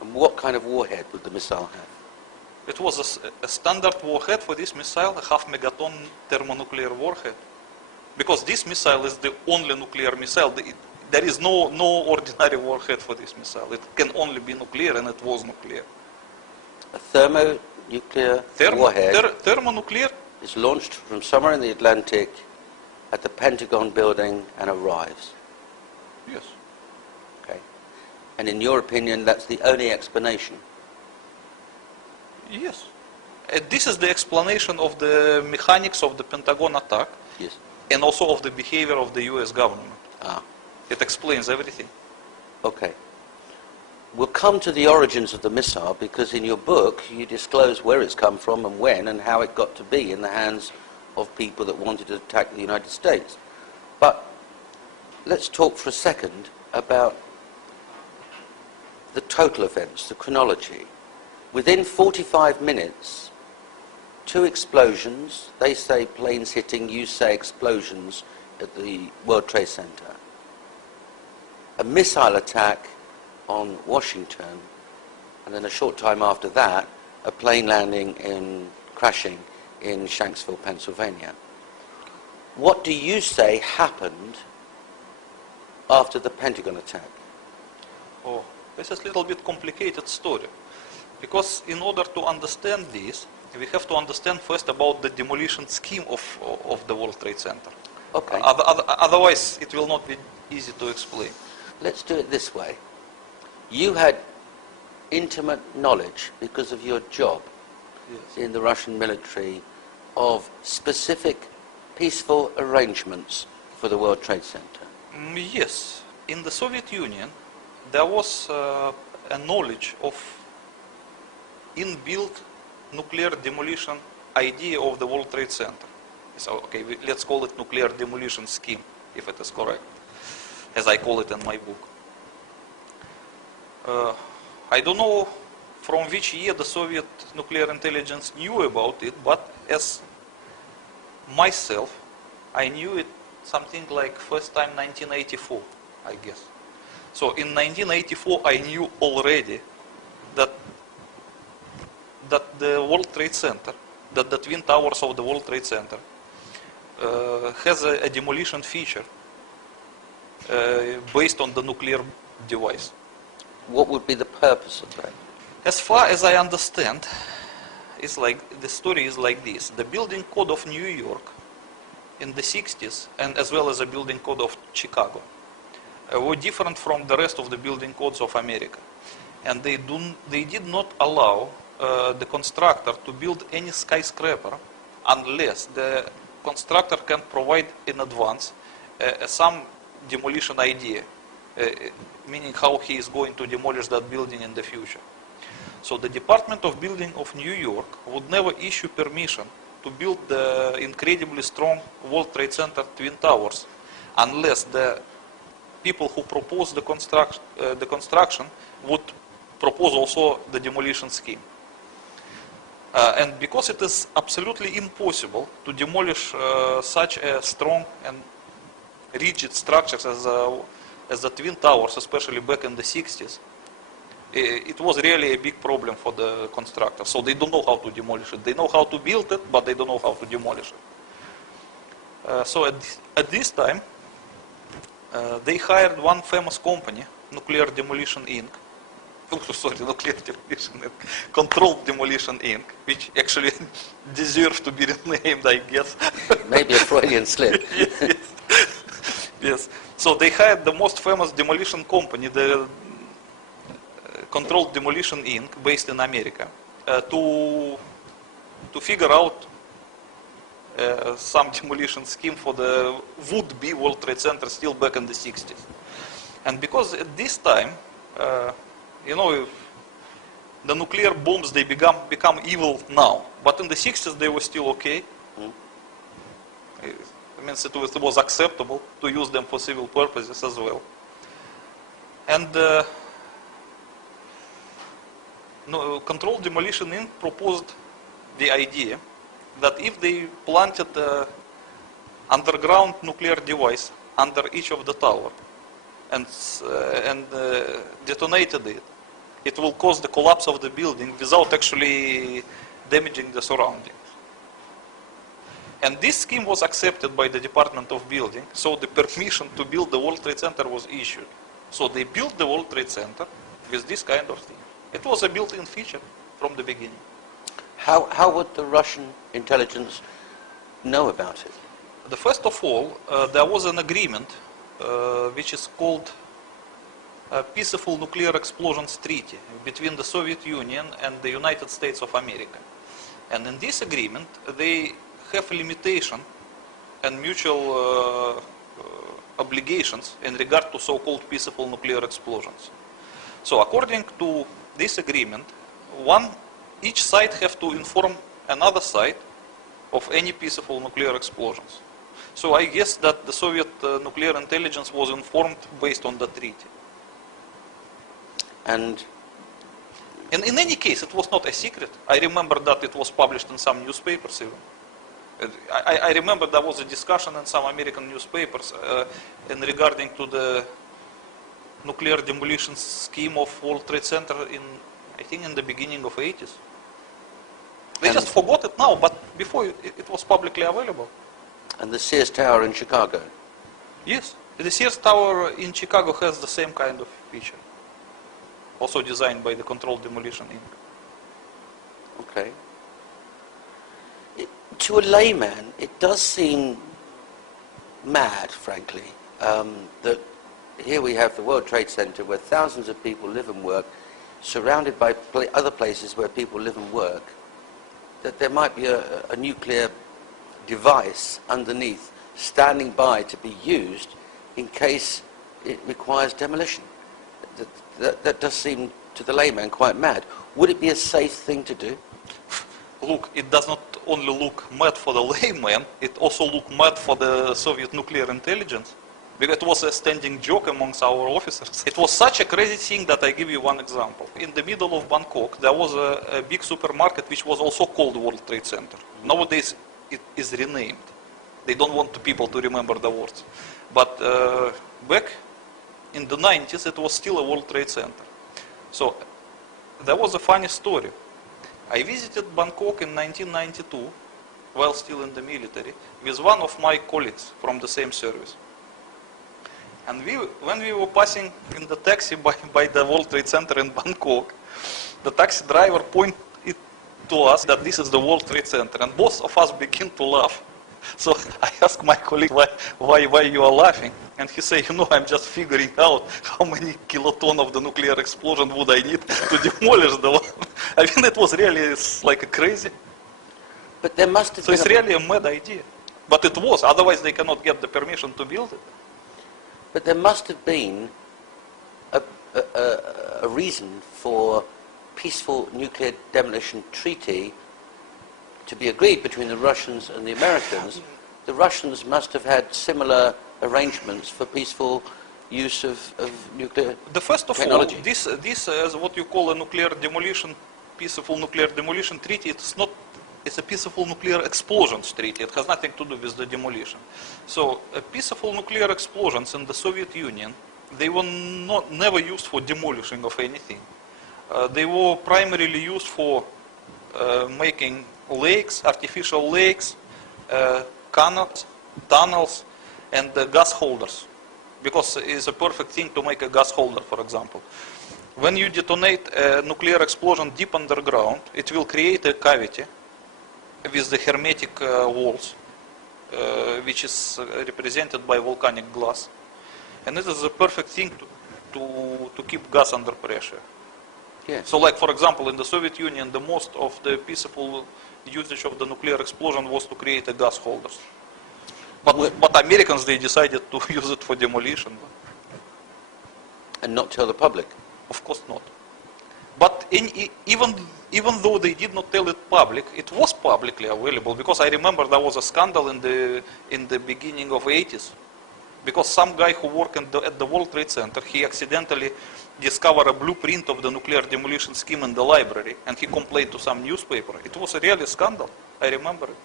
And what kind of warhead would the missile have? It was a standard warhead for this missile, a half-megaton thermonuclear warhead. Because this missile is the only nuclear missile. There is no ordinary warhead for this missile. It can only be nuclear, and it was nuclear. A thermonuclear warhead thermonuclear is launched from somewhere in the Atlantic at the Pentagon building and arrives. Yes. Okay. And in your opinion, that's the only explanation? Yes. This is the explanation of the mechanics of the Pentagon attack. Yes. And also of the behavior of the US government. Ah. It explains everything. Okay. We'll come to the origins of the missile because in your book you disclose where it's come from and when and how it got to be in the hands of people that wanted to attack the United States. But let's talk for a second about the total events, the chronology. Within 45 minutes, 2 explosions, they say planes hitting, you say explosions at the World Trade Center. A missile attack on Washington, and then a short time after that, a plane crashing in Shanksville, Pennsylvania. What do you say happened after the Pentagon attack? Oh, this is a little bit complicated story. Because in order to understand this, we have to understand first about the demolition scheme of the World Trade Center. Okay. Otherwise, it will not be easy to explain. Let's do it this way. You had intimate knowledge because of your job in the Russian military of specific peaceful arrangements for the World Trade Center. Yes. In the Soviet Union, there was a knowledge of inbuilt nuclear demolition idea of the World Trade Center. So, okay, let's call it nuclear demolition scheme, if it is correct, as I call it in my book. I don't know from which year the Soviet nuclear intelligence knew about it, but as myself, I knew it something like first time 1984, I guess. So in 1984, I knew already that the World Trade Center, that the Twin Towers of the World Trade Center has a demolition feature based on the nuclear device. What would be the purpose of that? As far as I understand, it's like the story is like this. The building code of New York in the 60s, and as well as the building code of Chicago, were different from the rest of the building codes of America. And they did not allow the constructor to build any skyscraper unless the constructor can provide in advance some demolition idea, meaning how he is going to demolish that building in the future. So the Department of Building of New York would never issue permission to build the incredibly strong World Trade Center Twin Towers unless the people who proposed the construction would propose also the demolition scheme. And because it is absolutely impossible to demolish such a strong and rigid structures as the Twin Towers, especially back in the 60s, it was really a big problem for the constructors. So they don't know how to demolish it. They know how to build it, but they don't know how to demolish it. So at this time, they hired one famous company, Nuclear Demolition Inc. Nuclear Demolition Inc. Controlled Demolition Inc., which actually deserves to be renamed, I guess. Maybe a Freudian slip. Yes. Yes. So they hired the most famous demolition company, the Controlled Demolition Inc., based in America, to figure out some demolition scheme for the would-be World Trade Center still back in the 60s. And because at this time, you know, the nuclear bombs, they become evil now. But in the 60s, they were still okay. It means it was acceptable to use them for civil purposes as well. And Controlled Demolition Inc. proposed the idea that if they planted an underground nuclear device under each of the tower and detonated it, it will cause the collapse of the building without actually damaging the surroundings. And this scheme was accepted by the Department of Building, so the permission to build the World Trade Center was issued. So they built the World Trade Center with this kind of thing. It was a built-in feature from the beginning. How would the Russian intelligence know about it? First of all, there was an agreement which is called Peaceful Nuclear Explosions Treaty between the Soviet Union and the United States of America. And in this agreement, they have a limitation and mutual obligations in regard to so-called peaceful nuclear explosions. So according to this agreement, each side have to inform another side of any peaceful nuclear explosions. So I guess that the Soviet nuclear intelligence was informed based on the treaty. And in any case, it was not a secret. I remember that it was published in some newspapers even. I remember there was a discussion in some American newspapers in regarding to the nuclear demolition scheme of World Trade Center I think in the beginning of 80s. They just forgot it now, but before it was publicly available. And the Sears Tower in Chicago? Yes, the Sears Tower in Chicago has the same kind of feature. Also designed by the Controlled Demolition Inc. Okay. To a layman, it does seem mad, frankly, that here we have the World Trade Center where thousands of people live and work, surrounded by other places where people live and work, that there might be a nuclear device underneath standing by to be used in case it requires demolition. That does seem to the layman quite mad. Would it be a safe thing to do? Look, it does not only look mad for the layman, it also looked mad for the Soviet nuclear intelligence. Because it was a standing joke amongst our officers. It was such a crazy thing that I give you one example. In the middle of Bangkok, there was a big supermarket which was also called World Trade Center. Nowadays, it is renamed. They don't want people to remember the words. But back in the 90s, it was still a World Trade Center. So there was a funny story. I visited Bangkok in 1992, while still in the military, with one of my colleagues from the same service. And when we were passing in the taxi by the World Trade Center in Bangkok, the taxi driver pointed to us that this is the World Trade Center, and both of us began to laugh. So I asked my colleague why you are laughing, and he said, I'm just figuring out how many kiloton of the nuclear explosion would I need to demolish the one. I mean, it was really like crazy. But there must have So been it's really a mad idea. But it was, otherwise they cannot get the permission to build it. But there must have been a reason for peaceful nuclear demolition treaty to be agreed between the Russians and the Americans. The Russians must have had similar arrangements for peaceful use of nuclear First of technology. all, this is what you call a nuclear demolition, peaceful nuclear demolition treaty. It's a peaceful nuclear explosions treaty. It has nothing to do with the demolition. So peaceful nuclear explosions in the Soviet Union, they were never used for demolishing of anything. They were primarily used for making lakes, artificial lakes, canals, tunnels, and gas holders. Because it's a perfect thing to make a gas holder, for example. When you detonate a nuclear explosion deep underground, it will create a cavity with the hermetic walls, which is represented by volcanic glass. And it is a perfect thing to keep gas under pressure. Yes. So like, for example, in the Soviet Union, the most of the peaceful usage of the nuclear explosion was to create a gas holders. But Americans, they decided to use it for demolition. And not tell the public. Of course not. But even though they did not tell it public, it was publicly available, because I remember there was a scandal in the beginning of 80s. Because some guy who worked at the World Trade Center, he accidentally discovered a blueprint of the nuclear demolition scheme in the library, and he complained to some newspaper. It was a really scandal. I remember it.